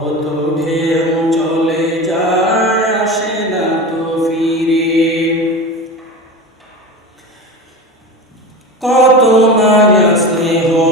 কত ঢেউ চলে ফিরে। কত মায়া স্নেহ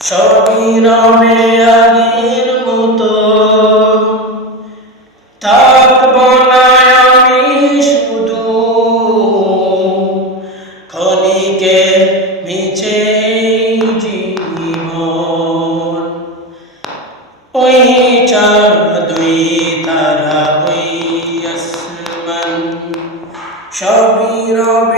সবই রবে আগের মতো। থাকব না আমি শুধু খনিকে মিছে জীবন। ওই চাঁদুই তারা ওই আসমান, সবই রবে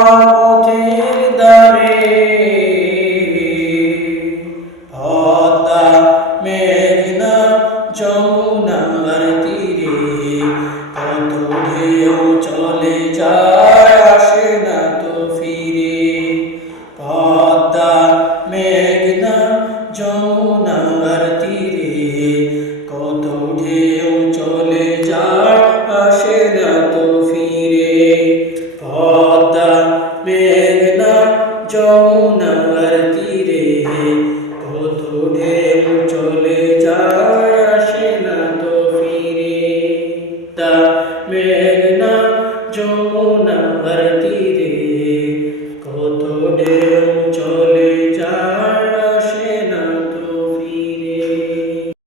নাম্বার তীরে কত ডেউ